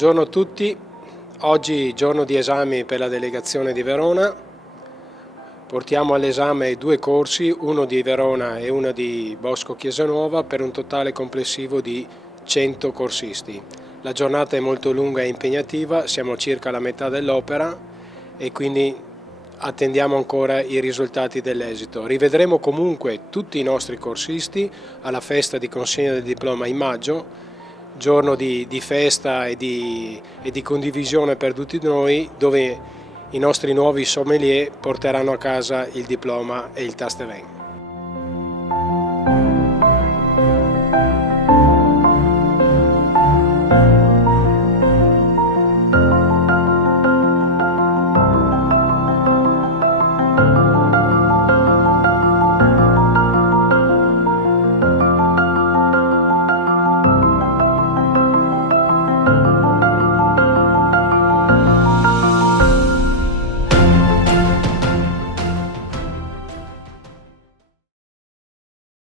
Buongiorno a tutti, oggi giorno di esami per la delegazione di Verona. Portiamo all'esame due corsi, uno di Verona e uno di Bosco Chiesanuova, per un totale complessivo di 100 corsisti. La giornata è molto lunga e impegnativa, siamo circa alla metà dell'opera e quindi attendiamo ancora i risultati dell'esito. Rivedremo comunque tutti i nostri corsisti alla festa di consegna del diploma in maggio, giorno di festa e di condivisione per tutti noi, dove i nostri nuovi sommelier porteranno a casa il diploma e il Tastevin.